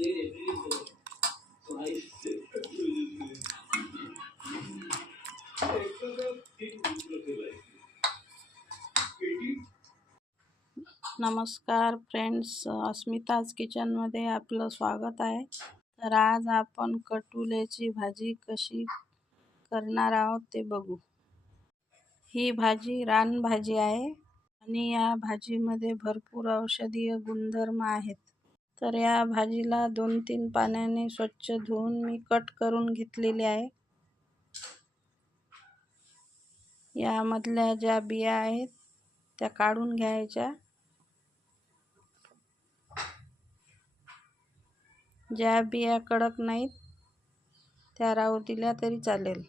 नमस्कार फ्रेंड्स, अस्मिताज किचनमध्ये आपलं स्वागत आहे. तर आज आपण कटुलेची भाजी कशी करणार आहोत ते बघू. ही भाजी रानभाजी आहे आणि या भाजीमध्ये भरपूर औषधीय गुणधर्म आहेत. तर या भाजीला 2-3 पाण्याने स्वच्छ धुवून मी कट करून घेतलेली आहे. यामधल्या ज्या बिया आहेत त्या काढून घ्यायच्या. ज्या बिया कडक नाहीत त्या राहू दिल्या तरी चालेल.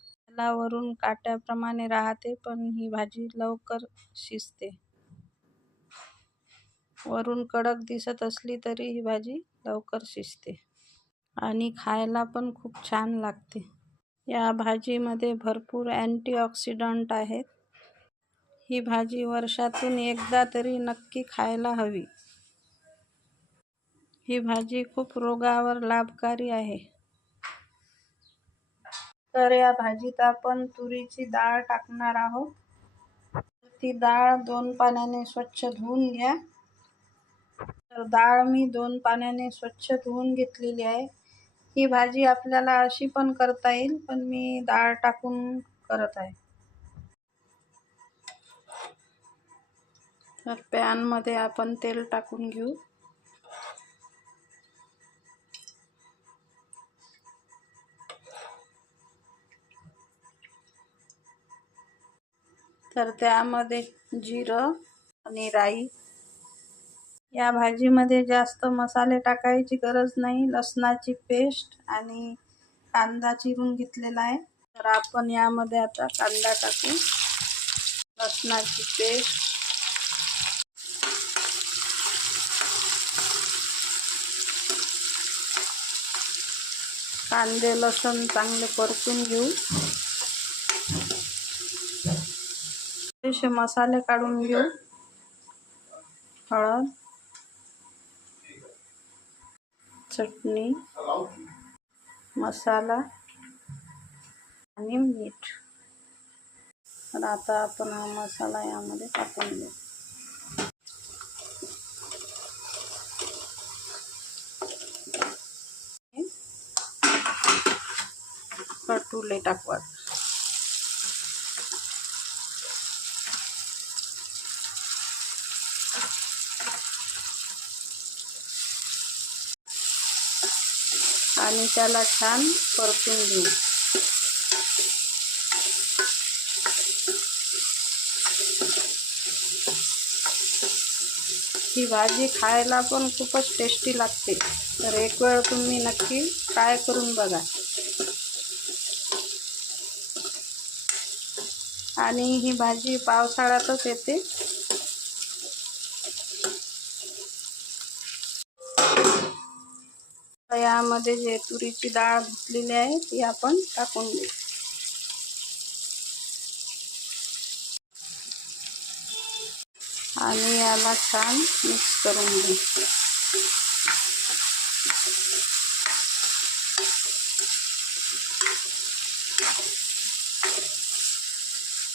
त्याला वरून काट्याप्रमाणे राहते, पण ही भाजी लवकर शिजते. वरून कडक दिसत असली तरी ही भाजी लवकर शिजते आणि खायला पण खूप छान लागते. या भाजीमध्ये भरपूर अँटीऑक्सिडंट आहेत. ही भाजी वर्षातून एकदा तरी नक्की खायला हवी. ही भाजी खूप रोगावर लाभकारी आहे. तर या भाजीत आपण तुरीची डाळ टाकणार आहोत. ती डाळ 2 पाण्याने स्वच्छ धुवून घ्या. तर डाळ मी 2 पाण्याने स्वच्छ धुवून घेतलेली आहे. ही भाजी आपल्याला अशी पण करता येईल, पण मी डाळ टाकून करत आहे. तर पॅनमध्ये आपण तेल टाकून घेऊ. तर त्यामध्ये जिरं आणि राई. या भाजीमध्ये जास्त मसाले टाकायची गरज नाही. लसणाची पेस्ट आणि कांदा चिरून घेतलेला आहे. तर आपण यामध्ये आता कांदा टाकू. लसणाची पेस्ट, कांदे लसूण चांगले परतून घेऊ. थोडेसे मसाले काढून घेऊ. हळद, चटणी, मसाला आणि मीठ. तर आता आपण हा मसाला यामध्ये टाकून घेऊ. कटुले टाकू. आणि त्याला छान परतून घेऊ. ही भाजी खायला पण खूपच टेस्टी लागते. तर एक वेळ तुम्ही नक्की ट्राय करून बघा. आणि ही भाजी पावसाळ्यातच येते. यामध्ये जे तुरीची डाळ धुतलेली आहे ती आपण टाकून देऊ. आणि याला छान मिक्स करून घेऊ.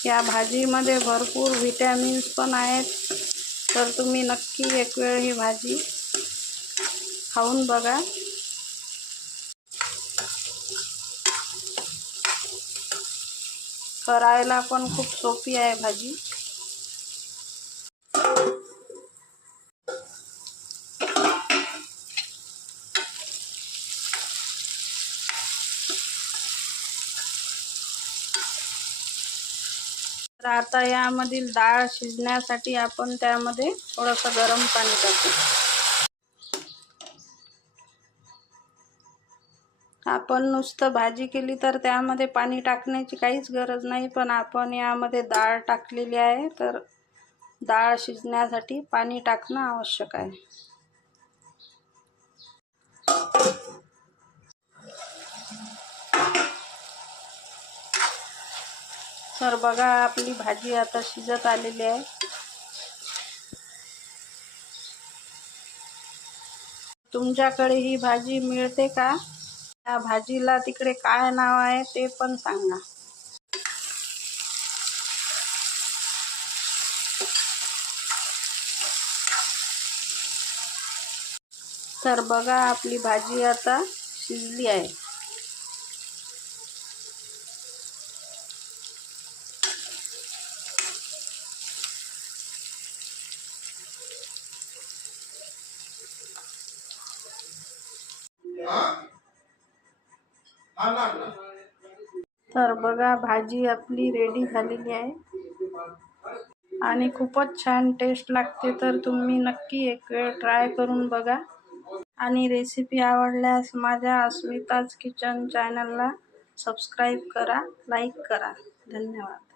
या भाजीमध्ये भरपूर विटॅमिन्स पण आहेत. तर तुम्ही नक्की एक वेळ ही भाजी खाऊन बघा. करायला पण खूप सोपी आहे भाजी. तर आता यामधील डाळ शिजण्यासाठी आपण त्यामध्ये थोडंसं गरम पाणी टाकू. आपण नुसतं भाजी केली तर त्यामध्ये पाणी टाकण्याची काहीच गरज नाही, पण आपण यामध्ये डाळ टाकलेली आहे तर डाळ शिजण्यासाठी पाणी टाकणं आवश्यक आहे. तर बघा, आपली भाजी आता शिजत आलेली आहे. तुमच्याकडे ही भाजी मिळते का? या भाजीला तिकडे काय नाव आहे ते पण सांगा. तर बघा, आपली भाजी आता शिजली आहे. तर बघा, भाजी आपली रेडी झालेली आहे आणि खूपच छान टेस्ट लागते. तर तुम्ही नक्की एक वेळ ट्राय करून बघा. आणि रेसिपी आवडल्यास माझ्या अस्मिताज किचन चॅनलला सबस्क्राईब करा, लाईक करा. धन्यवाद.